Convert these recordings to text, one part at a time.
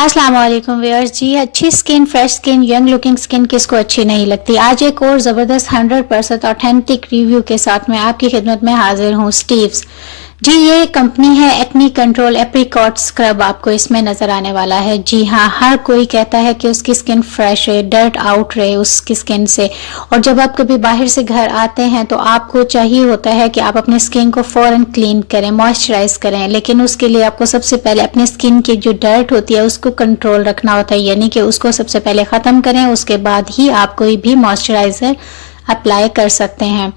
अस्सलाम वालेकुम व्यूअर्स जी। अच्छी skin, fresh skin, young looking skin किसको अच्छी नहीं लगती। आज एक और ज़बरदस्त 100% ऑथेंटिक रिव्यू के साथ मैं आपकी खिदमत में हाजिर हूँ। स्टीव्स जी, ये कंपनी है एक्नी कंट्रोल एप्रिकॉट स्क्रब आपको इसमें नज़र आने वाला है। जी हाँ, हर कोई कहता है कि उसकी स्किन फ्रेश रहे, डर्ट आउट रहे उसकी स्किन से। और जब आप कभी बाहर से घर आते हैं तो आपको चाहिए होता है कि आप अपने स्किन को फ़ौरन क्लीन करें, मॉइस्चराइज करें, लेकिन उसके लिए आपको सबसे पहले अपने स्किन की जो डर्ट होती है उसको कंट्रोल रखना होता है, यानी कि उसको सबसे पहले ख़त्म करें, उसके बाद ही आप कोई भी मॉइस्चराइज़र अप्लाई कर सकते हैं।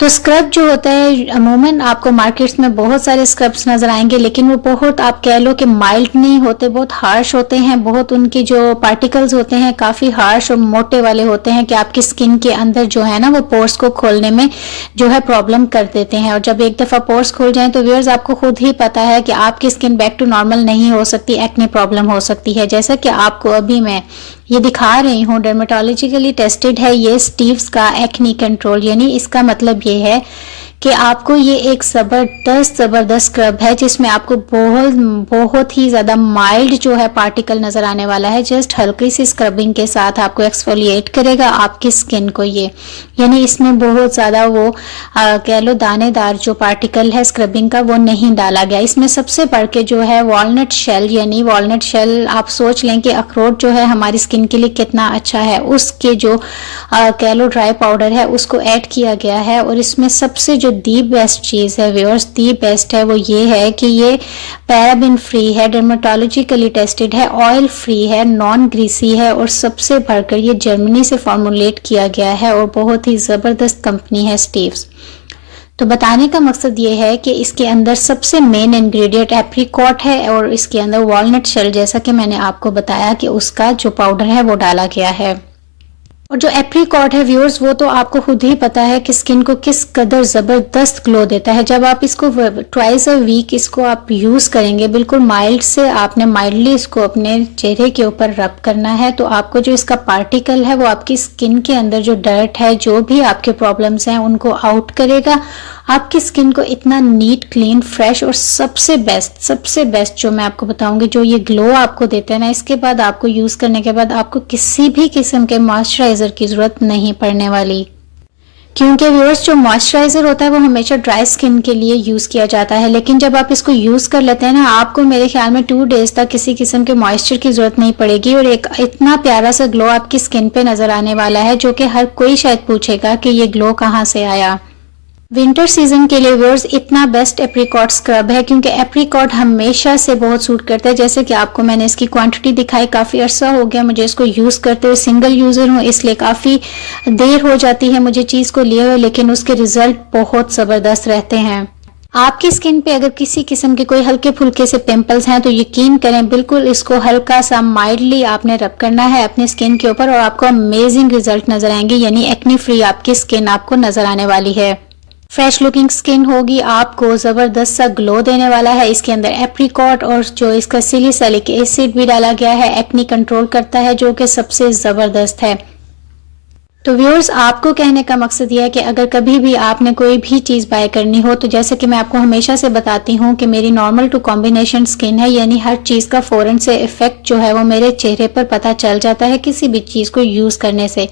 तो स्क्रब जो होता है, अमूमन आपको मार्केट्स में बहुत सारे स्क्रब्स नज़र आएंगे, लेकिन वो बहुत, आप कह लो कि माइल्ड नहीं होते, बहुत हार्श होते हैं। बहुत उनके जो पार्टिकल्स होते हैं काफ़ी हार्श और मोटे वाले होते हैं कि आपकी स्किन के अंदर जो है ना वो पोर्स को खोलने में जो है प्रॉब्लम कर देते हैं। और जब एक दफ़ा पोर्स खोल जाएं तो व्यूअर्स आपको खुद ही पता है कि आपकी स्किन बैक टू नॉर्मल नहीं हो सकती, एक्ने प्रॉब्लम हो सकती है। जैसा कि आपको अभी मैं ये दिखा रही हूँ, डर्मेटोलॉजिकली टेस्टेड है ये स्टीव्स का एक्नी कंट्रोल, यानी इसका मतलब ये है कि आपको ये एक ज़बरदस्त स्क्रब है जिसमें आपको बहुत ही ज़्यादा माइल्ड जो है पार्टिकल नज़र आने वाला है। जस्ट हल्की सी स्क्रबिंग के साथ आपको एक्सफोलिएट करेगा आपकी स्किन को ये, यानी इसमें बहुत ज़्यादा वो कह लो दानेदार जो पार्टिकल है स्क्रबिंग का वो नहीं डाला गया। इसमें सबसे बढ़ के जो है वॉलनट शेल, यानी वॉलनट शेल आप सोच लें कि अखरोट जो है हमारी स्किन के लिए कितना अच्छा है, उसके जो कह लो ड्राई पाउडर है उसको ऐड किया गया है। और इसमें सबसे जो दी बेस्ट चीज़ है व्यूअर्स, दी बेस्ट है, वो ये है कि ये पैराबिन फ्री है, डर्मेटोलॉजिकली टेस्टेड है, ऑयल फ्री है, नॉन ग्रीसी है, और सबसे बढ़कर ये जर्मनी से फॉर्मुलेट किया गया है और बहुत ही ज़बरदस्त कंपनी है स्टीव्स। तो बताने का मकसद ये है कि इसके अंदर सबसे मेन इंग्रेडिएंट एप्रिकॉट है और इसके अंदर वॉलनट शेल, जैसा कि मैंने आपको बताया कि उसका जो पाउडर है वो डाला गया है। और जो एप्रिकॉट है व्यूअर्स, वो तो आपको खुद ही पता है कि स्किन को किस कदर ज़बरदस्त ग्लो देता है। जब आप इसको ट्वाइस अ वीक इसको आप यूज़ करेंगे, बिल्कुल माइल्ड से आपने माइल्डली इसको अपने चेहरे के ऊपर रब करना है, तो आपको जो इसका पार्टिकल है वो आपकी स्किन के अंदर जो डर्ट है, जो भी आपके प्रॉब्लम्स हैं उनको आउट करेगा। आपकी स्किन को इतना नीट, क्लीन, फ्रेश और सबसे बेस्ट जो मैं आपको बताऊंगी, जो ये ग्लो आपको देता है ना, इसके बाद आपको यूज़ करने के बाद आपको किसी भी किस्म के मॉइस्चराइज़र की ज़रूरत नहीं पड़ने वाली। क्योंकि व्यूअर्स, जो मॉइस्चराइज़र होता है वो हमेशा ड्राई स्किन के लिए यूज़ किया जाता है, लेकिन जब आप इसको यूज़ कर लेते हैं ना, आपको मेरे ख्याल में 2 डेज तक किसी किस्म के मॉइस्चर की ज़रूरत नहीं पड़ेगी और एक इतना प्यारा सा ग्लो आपकी स्किन पे नज़र आने वाला है, जो कि हर कोई शायद पूछेगा कि ये ग्लो कहाँ से आया। विंटर सीजन के लिए व्यूअर्स इतना बेस्ट एप्रिकॉट स्क्रब है, क्योंकि एप्रिकॉट हमेशा से बहुत सूट करता है। जैसे कि आपको मैंने इसकी क्वांटिटी दिखाई, काफ़ी अरसा हो गया मुझे इसको यूज़ करते हुए, सिंगल यूज़र हूँ इसलिए काफ़ी देर हो जाती है मुझे चीज़ को लिए हुए, लेकिन उसके रिजल्ट बहुत ज़बरदस्त रहते हैं। आपकी स्किन पे अगर किसी किस्म के कोई हल्के फुल्के से पिंपल्स हैं तो यकीन करें, बिल्कुल इसको हल्का सा माइल्डली आपने रब करना है अपने स्किन के ऊपर और आपको अमेजिंग रिजल्ट नज़र आएंगे, यानी एक्ने फ्री आपकी स्किन आपको नज़र आने वाली है। फ्रेश लुकिंग स्किन होगी, आपको ज़बरदस्त सा ग्लो देने वाला है। इसके अंदर एप्रिकॉट और जो इसका सिलिसैलिक एसिड भी डाला गया है, एक्नी कंट्रोल करता है, जो कि सबसे ज़बरदस्त है। तो व्यूअर्स, आपको कहने का मकसद यह है कि अगर कभी भी आपने कोई भी चीज़ बाय करनी हो, तो जैसे कि मैं आपको हमेशा से बताती हूँ कि मेरी नॉर्मल टू कॉम्बिनेशन स्किन है, यानी हर चीज़ का फ़ौरन से इफ़ेक्ट जो है वो मेरे चेहरे पर पता चल जाता है किसी भी चीज़ को यूज़ करने से।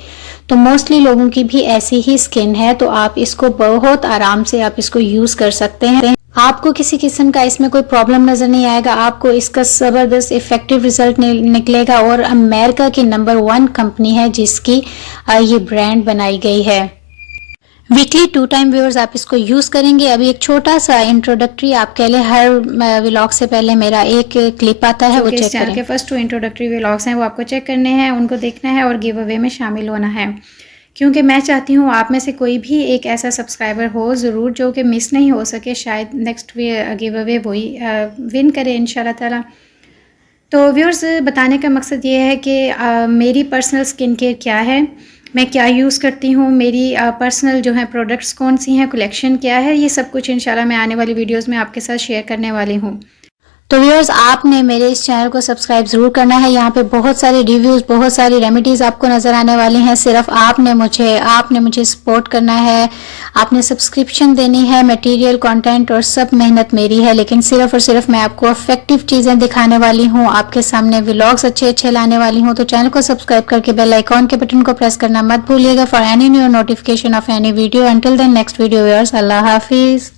तो मोस्टली लोगों की भी ऐसी ही स्किन है, तो आप इसको बहुत आराम से आप इसको यूज़ कर सकते हैं। आपको किसी किस्म का इसमें कोई प्रॉब्लम नज़र नहीं आएगा, आपको इसका ज़बरदस्त इफेक्टिव रिजल्ट निकलेगा। और अमेरिका की नंबर 1 कंपनी है जिसकी ये ब्रांड बनाई गई है। वीकली 2 टाइम व्यूअर्स आप इसको यूज़ करेंगे। अभी एक छोटा सा इंट्रोडक्टरी आप कह लें, हर व्लॉग से पहले मेरा एक क्लिप आता है, वो चेक करें। के फर्स्ट 2 इंट्रोडक्टरी व्लॉग्स हैं वो आपको चेक करने हैं, उनको देखना है और गिव अवे में शामिल होना है, क्योंकि मैं चाहती हूँ आप में से कोई भी एक ऐसा सब्सक्राइबर हो ज़रूर जो कि मिस नहीं हो सके, शायद नेक्स्ट गिव अवे वही विन करे इंशाल्लाह ताला। तो व्यूअर्स, बताने का मकसद ये है कि मेरी पर्सनल स्किन केयर क्या है, मैं क्या यूज़ करती हूँ, मेरी पर्सनल जो है प्रोडक्ट्स कौन सी हैं, कलेक्शन क्या है, ये सब कुछ इंशाल्लाह मैं आने वाली वीडियोस में आपके साथ शेयर करने वाली हूँ। तो व्यूअर्स, आपने मेरे इस चैनल को सब्सक्राइब जरूर करना है। यहाँ पे बहुत सारे रिव्यूज, बहुत सारी रेमेडीज आपको नजर आने वाली हैं। सिर्फ आपने मुझे सपोर्ट करना है, आपने सब्सक्रिप्शन देनी है, मटेरियल, कंटेंट और सब मेहनत मेरी है, लेकिन सिर्फ और सिर्फ मैं आपको इफेक्टिव चीजें दिखाने वाली हूँ, आपके सामने व्लॉग्स अच्छे अच्छे लाने वाली हूँ। तो चैनल को सब्सक्राइब करके बेल आइकॉन के बटन को प्रेस करना मत भूलिएगा for any new notification of any video. Until then next video viewers, अल्लाह हाफिज।